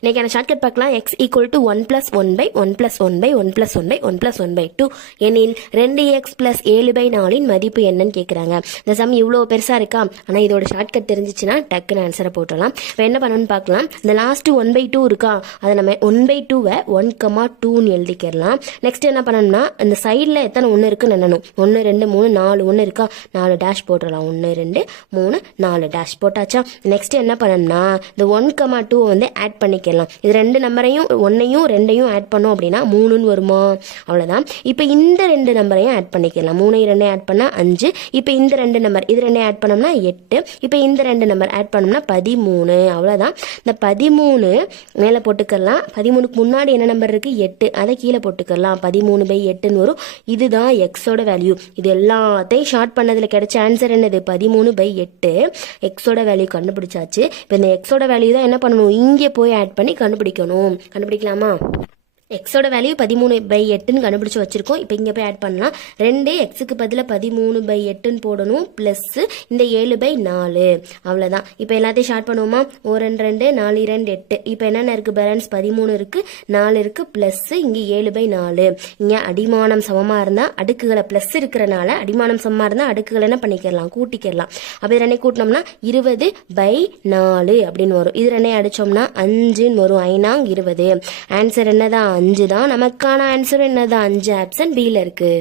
இன்னைக்கான ஷார்ட்கட் பார்க்கலாம். x equal to 1 + 1/1 + 1/1 + 1/1 + 1/2 எனில் 2x + 7/4 மதிப்பு என்னன்னு கேட்குறாங்க. இந்த சம் இவ்வளோ பெருசாக இருக்கா, ஆனால் இதோட ஷார்ட்கட் தெரிஞ்சிச்சுன்னா டக்குன்னு ஆன்சரை போட்டுடலாம். இப்போ என்ன பண்ணணும்னு பார்க்கலாம். இந்த லாஸ்ட்டு 1/2 இருக்கா, அதை நம்ம 1/2வை 1,2ன்னு எழுதிக்கிறலாம். நெக்ஸ்ட் என்ன பண்ணணும்னா, இந்த சைடில் எத்தனை ஒன்று இருக்குன்னு எண்ணணும். 1 2 3 4 ஒன்று இருக்கா, 4 டேஷ் போட்டுடலாம். 1 2 3 4 டேஷ் போட்டாச்சா. நெக்ஸ்ட் என்ன பண்ணணும்னா, இந்த 1,2 வந்து ஆட் பண்ணிக்கலாம். இது ரெண்டு நம்பரையும் 1ஐயும் 2ஐயும் ஆட் பண்ணோம் அப்படின்னா 3ன்னு வருமா, அவ்வளோதான். இப்போ இந்த ரெண்டு நம்பரையும் ஆட் பண்ணிக்கலாம். 3 2 ஆட் பண்ணால் 5. இப்போ இந்த ரெண்டு நம்பர் இது ரெண்டையும் ஆட் பண்ணோம்னா 8. இப்போ இந்த ரெண்டு நம்பர் ஆட் பண்ணோம்னா 13. அவ்வளோதான். இந்த 13 மேலே போட்டுக்கலாம். 13க்கு முன்னாடி என்ன நம்பர் இருக்குது, 8, அதை கீழே போட்டுக்கலாம். 13/8ன்னு வரும். இதுதான் எக்ஸோட வேல்யூ. இது எல்லாத்தையும் ஷார்ட் பண்ணதில் கிடைச்ச ஆன்சர் என்னது, 13/8. எக்ஸோட வேல்யூ கண்டுபிடிச்சாச்சு. இப்போ இந்த எக்ஸோட வேல்யூ தான் என்ன பண்ணணும், இங்கே போய் ஆட் பண்ணி கண்டுபிடிக்கணும். கண்டுபிடிக்கலாமா? எக்ஸோட வேல்யூ 13/8ன்னு கண்டுபிடிச்சி வச்சிருக்கோம். இப்போ இங்கே போய் ஆட் பண்ணலாம். 2 எக்ஸுக்கு பதிலாக 13/8ன்னு போடணும், ப்ளஸ் இந்த 7/4. அவ்வளோதான். இப்போ எல்லாத்தையும் ஷார்ட் பண்ணுவோமா. 1 2 4 2 8. இப்போ என்னென்ன இருக்குது, பேலன்ஸ் 13 இருக்குது, 4 இருக்குது, ப்ளஸ் இங்கே 7/4. இங்கே அடிமானம் சமமாக இருந்தால் அடுக்குகளை ப்ளஸ் இருக்கிறனால அடிமானம் சமமாக இருந்தால் அடுக்குகளை என்ன பண்ணிக்கலாம், கூட்டிக்கலாம். அப்போ இது ரெண்டையும் கூட்டினோம்னா 20/4 அப்படின்னு வரும். இது ரெண்டையும் அடித்தோம்னா 5ன்னு வரும். 5 20. ஆன்சர் என்னதான், 5 தான். நமக்கான ஆன்சர் என்னதான், 5. ஆப்ஷன் B ல இருக்கு.